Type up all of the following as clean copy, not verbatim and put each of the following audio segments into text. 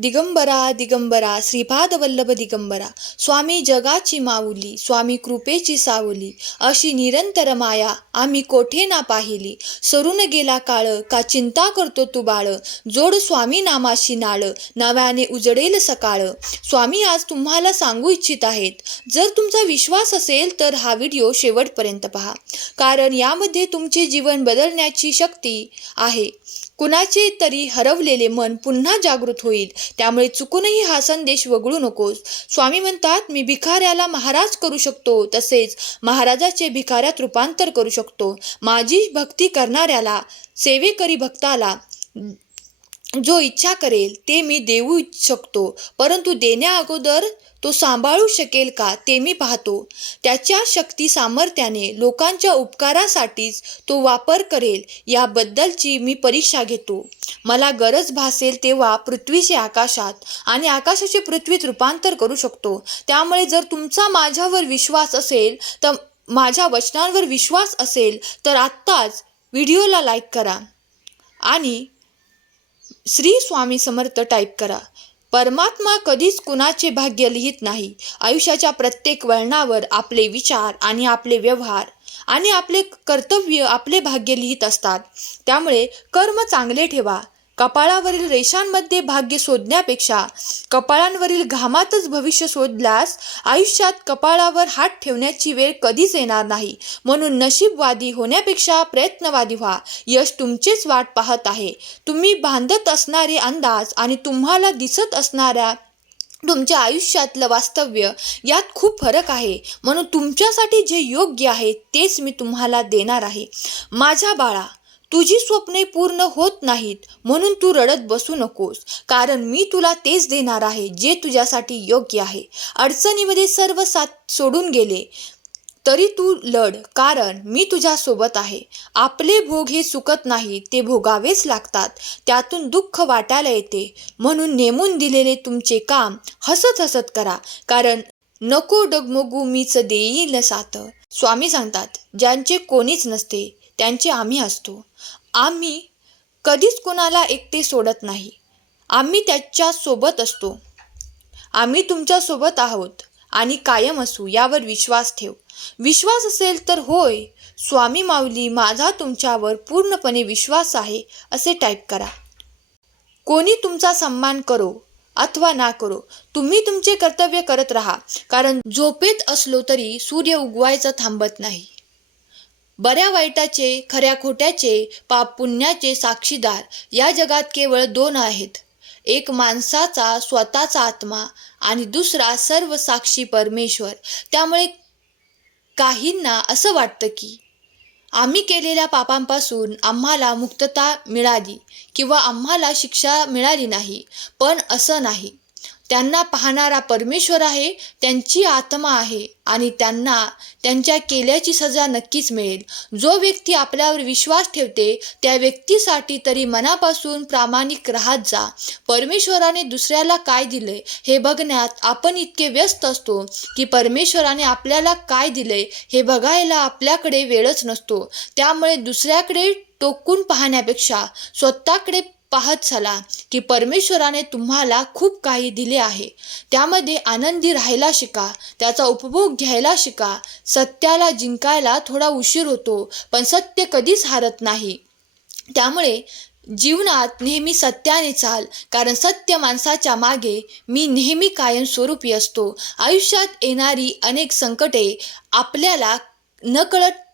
दिगंबरा दिगंबरा श्रीपाद वल्लभ दिगंबरा, स्वामी जगाची माऊली, स्वामी कृपेची सावली, अशी निरंतर माया आम्ही कोठे ना पाहिली. सरून गेला काळ का चिंता करतो तू बाळ, जोड स्वामी नामाशी नाळ, नव्याने उजडेल सकाळ. स्वामी आज तुम्हाला सांगू इच्छित आहेत. जर तुमचा विश्वास असेल तर हा व्हिडिओ शेवटपर्यंत पहा, कारण यामध्ये तुमचे जीवन बदलण्याची शक्ती आहे. कुणाचे तरी हरवलेले मन पुन्हा जागृत होईल, त्यामुळे चुकूनही हा संदेश वगळू नकोस. स्वामी म्हणतात, मी भिकाऱ्याला महाराज करू शकतो, तसेच महाराजाचे भिकाऱ्यात रूपांतर करू शकतो. माझी भक्ती करणाऱ्याला, सेवेकरी भक्ताला जो इच्छा करेल ते मी देऊ शकतो, परंतु देण्या अगोदर तो सांभाळू शकेल का ते मी पाहतो. त्याच्या शक्ती सामर्थ्याने लोकांच्या उपकारासाठीच तो वापर करेल याबद्दलची मी परीक्षा घेतो. मला गरज भासेल तेव्हा पृथ्वीचे आकाशात आणि आकाशाचे पृथ्वीत रूपांतर करू शकतो. त्यामुळे जर तुमचा माझ्यावर विश्वास असेल, तर माझ्या वचनांवर विश्वास असेल तर आत्ताच व्हिडिओला लाईक करा आणि श्री स्वामी समर्थ टाईप करा. परमात्मा कधीच कुणाचे भाग्य लिहित नाही. आयुष्याच्या प्रत्येक वळणावर आपले विचार आणि आपले व्यवहार आणि आपले कर्तव्य आपले भाग्य लिहित असतात. त्यामुळे कर्म चांगले ठेवा. कपाळावरील रेषांमध्ये भाग्य शोधण्यापेक्षा कपाळांवरील घामातच भविष्य शोधल्यास आयुष्यात कपाळावर हात ठेवण्याची वेळ कधीच येणार नाही. म्हणून नशीबवादी होण्यापेक्षा प्रयत्नवादी व्हा. यश तुमचेच वाट पाहत आहे. तुम्ही बांधत असणारे अंदाज आणि तुम्हाला दिसत असणाऱ्या तुमच्या आयुष्यातलं वास्तव्य यात खूप फरक आहे. म्हणून तुमच्यासाठी जे योग्य आहे तेच मी तुम्हाला देणार आहे. माझ्या बाळा, तुझी स्वप्ने पूर्ण होत नाहीत म्हणून तू रडत बसू नकोस, कारण मी तुला तेच देणार आहे जे तुझ्यासाठी योग्य आहे. अडचणीमध्ये सर्व साथ सोडून गेले तरी तू लढ, कारण मी तुझ्यासोबत आहे. आपले भोग हे चुकत नाही, ते भोगावेच लागतात. त्यातून दुःख वाटायला येते. म्हणून नेमून दिलेले तुमचे काम हसत हसत करा, कारण नको डगमगू मीच देईल साथ. स्वामी सांगतात, ज्यांचे कोणीच नसते त्यांचे आम्ही असतो. आम्ही कधीच कोणाला एकटे सोडत नाही. आम्ही त्याच्या सोबत असतो. आम्ही तुमच्या सोबत आहोत आणि कायम असू, यावर विश्वास ठेव. विश्वास असेल तर होय स्वामी माऊली, माझा तुमच्यावर पूर्णपणे विश्वास आहे असे टाईप करा. कोणी तुमचा सन्मान करो अथवा ना करो, तुम्ही तुमचे कर्तव्य करत राहा, कारण झोपेत असलो तरी सूर्य उगवायचा थांबत नाही. बऱ्या वाईटाचे, खऱ्या खोट्याचे, पाप पुण्याचे साक्षीदार या जगात केवळ दोन आहेत. एक माणसाचा स्वतःचा आत्मा आणि दुसरा सर्व साक्षी परमेश्वर. त्यामुळे काहींना असं वाटतं की आम्ही केलेल्या पापांपासून आम्हाला मुक्तता मिळाली किंवा आम्हाला शिक्षा मिळाली नाही, पण असं नाही. त्यांना पाहणारा परमेश्वर आहे, त्यांची आत्मा आहे आणि त्यांना त्यांच्या केल्याची सजा नक्कीच मिळेल. जो व्यक्ती आपल्यावर विश्वास ठेवते त्या व्यक्तीसाठी तरी मनापासून प्रामाणिक राहत जा. परमेश्वराने दुसऱ्याला काय दिले हे बघण्यात आपण इतके व्यस्त असतो की परमेश्वराने आपल्याला काय दिले हे बघायला आपल्याकडे वेळच नसतो. त्यामुळे दुसऱ्याकडे टोकून पाहण्यापेक्षा स्वतःकडे पाहत चला की परमेश्वराने तुम्हाला खूप काही दिले आहे. त्यामध्ये आनंदी राहायला शिका, त्याचा उपभोग घ्यायला शिका. सत्याला जिंकायला थोडा उशीर होतो, पण सत्य कधीच हारत नाही. त्यामुळे जीवनात नेहमी सत्याने चाल, कारण सत्य माणसाच्या मागे मी नेहमी कायमस्वरूपी असतो. आयुष्यात येणारी अनेक संकटे आपल्याला नकळत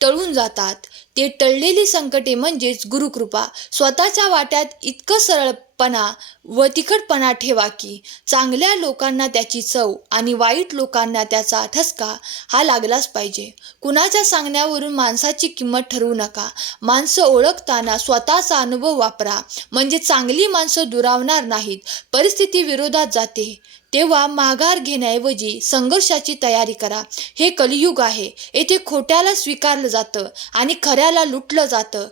टळून जातात. ते टळलेली संकटे म्हणजेच गुरुकृपा. स्वतःच्या वाट्यात इतकं सरळपणा व तिखटपणा ठेवा की चांगल्या लोकांना त्याची चव आणि वाईट लोकांना त्याचा ठसका हा लागलाच पाहिजे. कुणाच्या सांगण्यावरून माणसाची किंमत ठरवू नका. माणसं ओळखताना स्वतःचा अनुभव वापरा, म्हणजे चांगली माणसं दुरावणार नाहीत. परिस्थिती विरोधात जाते तेव्हा माघार घेण्याऐवजी संघर्षाची तयारी करा. हे कलियुग आहे. येथे खोट्याला स्वीकारलं जातं आणि खऱ्याला लुटलं जातं.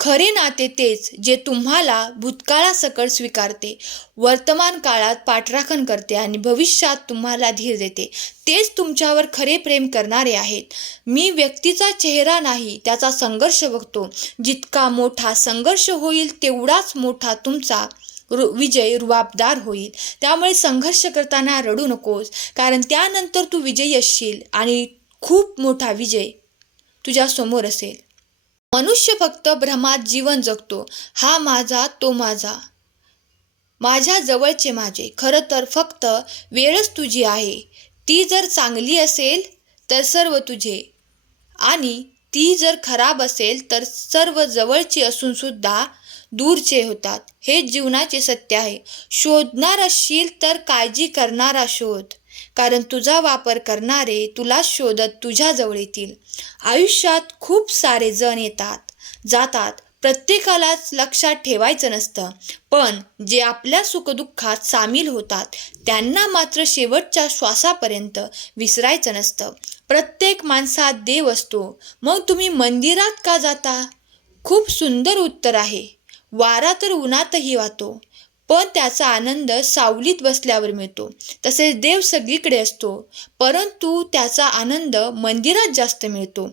खरे नाते तेच जे तुम्हाला भूतकाळासकट स्वीकारते, वर्तमान काळात पाठराखण करते आणि भविष्यात तुम्हाला धीर देते. तेच तुमच्यावर खरे प्रेम करणारे आहेत. मी व्यक्तीचा चेहरा नाही, त्याचा संघर्ष बघतो. जितका मोठा संघर्ष होईल तेवढाच मोठा तुमचा विजय रुबाबदार होईल. त्यामुळे संघर्ष करताना रडू नकोस, कारण त्यानंतर तू विजयी असशील आणि खूप मोठा विजय तुझ्या समोर असेल. मनुष्य फक्त भ्रमात जीवन जगतो, हा माझा तो माझा, माझ्या जवळचे माझे. खरं तर फक्त वेळच तुझी आहे. ती जर चांगली असेल तर सर्व तुझे, आणि ती जर खराब असेल तर सर्व जवळचे असून सुद्धा दूरचे होतात. हे जीवनाचे सत्य आहे. शोधणार असशील तर काळजी करणारा शोध, कारण तुझा वापर करणारे तुला शोधत तुझ्याजवळ येतील. आयुष्यात खूप सारे जण येतात जातात, प्रत्येकालाच लक्षात ठेवायचं नसतं, पण जे आपल्या सुखदुःखात सामील होतात त्यांना मात्र शेवटच्या श्वासापर्यंत विसरायचं नसतं. प्रत्येक माणसात देव असतो, मग तुम्ही मंदिरात का जाता? खूप सुंदर उत्तर आहे. वारा तर उन्हातही वाहतो, पण त्याचा आनंद सावलीत बसल्यावर मिळतो. तसेच देव सगळीकडे असतो, परंतु त्याचा आनंद मंदिरात जास्त मिळतो.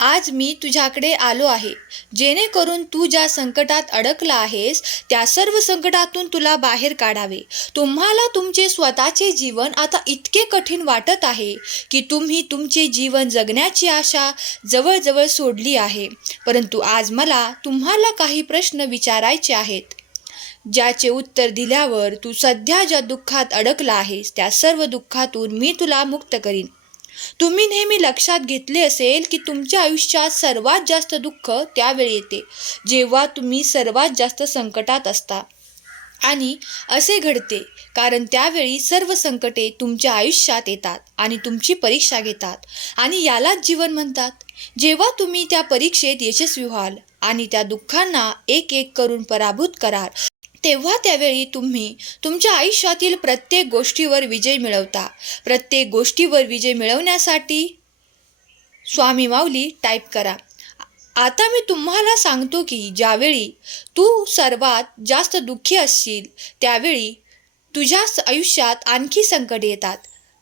आज मी तुझ्याकडे आलो आहे, जेणेकरून तू ज्या संकटात अडकला आहेस त्या सर्व संकटातून तुला बाहेर काढावे. तुम्हाला तुमचे स्वतःचे जीवन आता इतके कठीण वाटत आहे की तुम्ही तुमचे जीवन जगण्याची आशा जवळजवळ सोडली आहे. परंतु आज मला तुम्हाला काही प्रश्न विचारायचे आहेत, ज्याचे उत्तर दिल्यावर तू सध्या ज्या दुःखात अडकला आहेस त्या सर्व दुःखातून मी तुला मुक्त करीन. तुम्ही नेहमी लक्षात घेतले असेल की तुमच्या आयुष्यात सर्वात जास्त दुःख त्यावेळी येते जेव्हा तुम्ही सर्वात जास्त संकटात असता. आणि असे घडते कारण त्यावेळी सर्व संकटे तुमच्या आयुष्यात येतात आणि तुमची परीक्षा घेतात, आणि यालाच जीवन म्हणतात. जेव्हा तुम्ही त्या परीक्षेत यशस्वी व्हाल आणि त्या दुःखांना एक एक करून पराभूत कराल, तेव्हा त्यावेळी तुम्ही तुमच्या आयुष्यातील प्रत्येक गोष्टीवर विजय मिळवता. प्रत्येक गोष्टीवर विजय मिळवण्यासाठी स्वामी माऊली टाईप करा. आता मी तुम्हाला सांगतो की ज्यावेळी तू सर्वात जास्त दुःखी असशील त्यावेळी तुझ्या आयुष्यात आणखी संकट येतात.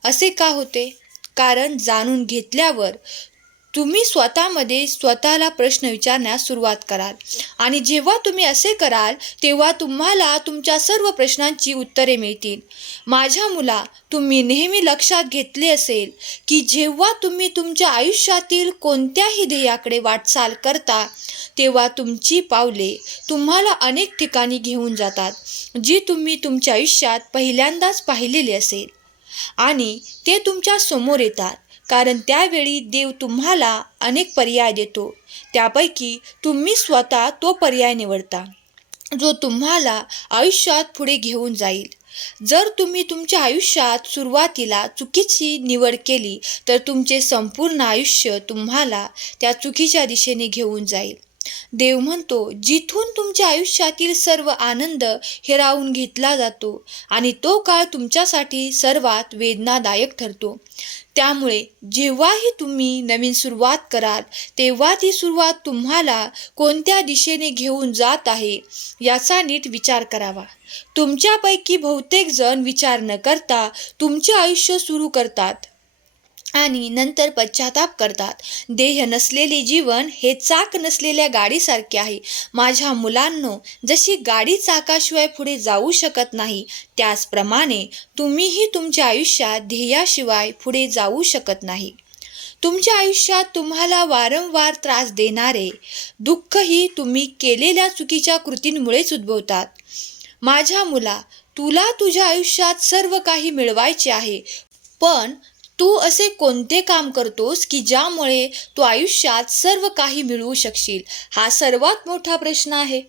असे का होते? कारण जाणून घेतल्यावर तुम्ही स्वतःमध्ये स्वतःला प्रश्न विचारण्यास सुरुवात कराल, आणि जेव्हा तुम्ही असे कराल तेव्हा तुम्हाला तुमच्या सर्व प्रश्नांची उत्तरे मिळतील. माझ्या मुला, तुम्ही नेहमी लक्षात घेतले असेल की जेव्हा तुम्ही तुमच्या आयुष्यातील कोणत्याही ध्येयाकडे वाटचाल करता तेव्हा तुमची पावले तुम्हाला अनेक ठिकाणी घेऊन जातात, जी तुम्ही तुमच्या आयुष्यात पहिल्यांदाच पाहिलेली असेल, आणि ते तुमच्या समोर येतात. कारण त्यावेळी देव तुम्हाला अनेक पर्याय देतो, त्यापैकी तुम्ही स्वतः तो पर्याय निवडता जो तुम्हाला आयुष्यात पुढे घेऊन जाईल. जर तुम्ही तुमच्या आयुष्यात सुरुवातीला चुकीची निवड केली तर तुमचे संपूर्ण आयुष्य तुम्हाला त्या चुकीच्या दिशेने घेऊन जाईल. देव म्हणतो, जिथून तुमच्या आयुष्यातील सर्व आनंद हिरावून घेतला जातो आणि तो काळ तुमच्यासाठी सर्वात वेदनादायक ठरतो. त्यामुळे जेव्हाही तुम्ही नवीन सुरुवात कराल तेव्हा ती सुरुवात तुम्हाला कोणत्या दिशेने घेऊन जात आहे याचा नीट विचार करावा. तुमच्यापैकी बहुतेक जण विचार न करता तुमचे आयुष्य सुरू करतात आणि नंतर पश्चाताप करतात. देह नसलेले जीवन हे चाक नसलेल्या गाडीसारखे आहे. माझ्या मुलांनो, जशी गाडी चाकाशिवाय पुढे जाऊ शकत नाही, त्याचप्रमाणे तुम्हीही तुमच्या आयुष्यात ध्येयाशिवाय पुढे जाऊ शकत नाही. तुमच्या आयुष्यात तुम्हाला वारंवार त्रास देणारे दुःखही तुम्ही केलेल्या चुकीच्या कृतींमुळेच उद्भवतात. माझ्या मुला, तुला तुझ्या आयुष्यात सर्व काही मिळवायचे आहे, पण तू असे कोणते काम करतोस की ज्यामुळे तू आयुष्यात सर्व काही मिळवू शकशील? हा सर्वात मोठा प्रश्न आहे.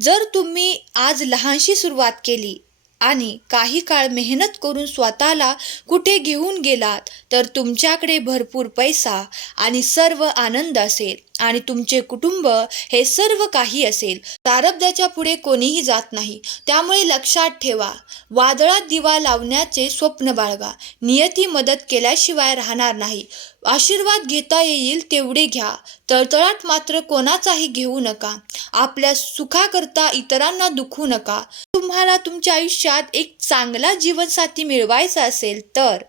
जर तुम्ही आज लहानशी सुरुवात केली आणि काही काळ मेहनत करून स्वतःला कुठे घेऊन गेलात तर तुमच्याकडे भरपूर पैसा आणि सर्व आनंद असेल आणि तुमचे कुटुंब हे सर्व काही असेल. प्रारब्धाच्या पुढे कोणीही जात नाही. त्यामुळे लक्षात ठेवा, वादळात दिवा लावण्याचे स्वप्न बाळगा. नियती मदत केल्याशिवाय राहणार नाही. आशीर्वाद घेता येईल तेवढे घ्या, तळतळाट मात्र कोणाचाही घेऊ नका. आपल्या सुखाकरता इतरांना दुखवू नका. तुम्हाला तुमच्या आयुष्यात एक चांगला जीवनसाथी मिळवायचा असेल तर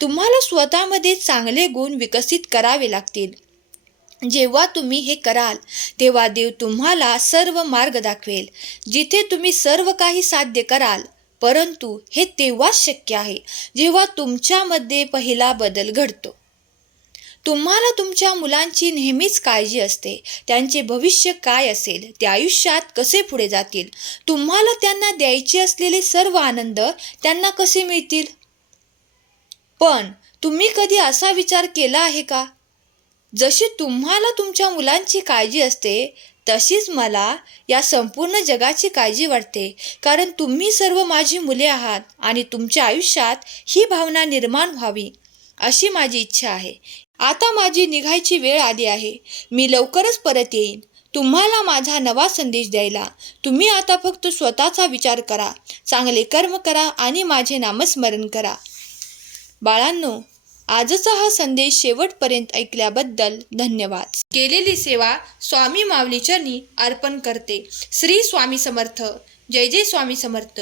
तुम्हाला स्वतःमध्ये चांगले गुण विकसित करावे लागतील. जेव्हा तुम्ही हे कराल तेव्हा देव तुम्हाला सर्व मार्ग दाखवेल, जिथे तुम्ही सर्व काही साध्य कराल. परंतु हे तेव्हाच शक्य आहे जेव्हा तुमच्यामध्ये पहिला बदल घडतो. तुम्हाला तुमच्या मुलांची नेहमीच काळजी असते. त्यांचे भविष्य काय असेल, ते आयुष्यात कसे पुढे जातील, तुम्हाला त्यांना द्यायचे असलेले सर्व आनंद त्यांना कसे मिळतील. पण तुम्ही कधी असा विचार केला आहे का, जशी तुम्हाला तुमच्या मुलांची काळजी असते तशीच मला या संपूर्ण जगाची काळजी वाटते, कारण तुम्ही सर्व माझी मुले आहात आणि तुमच्या आयुष्यात ही भावना निर्माण व्हावी अशी माझी इच्छा आहे. आता माझी निघायची वेळ आली आहे. मी लवकरच परत येईन तुम्हाला माझा नवा संदेश द्यायला. तुम्ही आता फक्त स्वतःचा विचार करा, चांगले कर्म करा आणि माझे नामस्मरण करा. बाळांनो, आजचा हा संदेश शेवटपर्यंत ऐकल्याबद्दल धन्यवाद. केलेली सेवा स्वामी माऊली चरणी अर्पण करते. श्री स्वामी समर्थ. जय जय स्वामी समर्थ.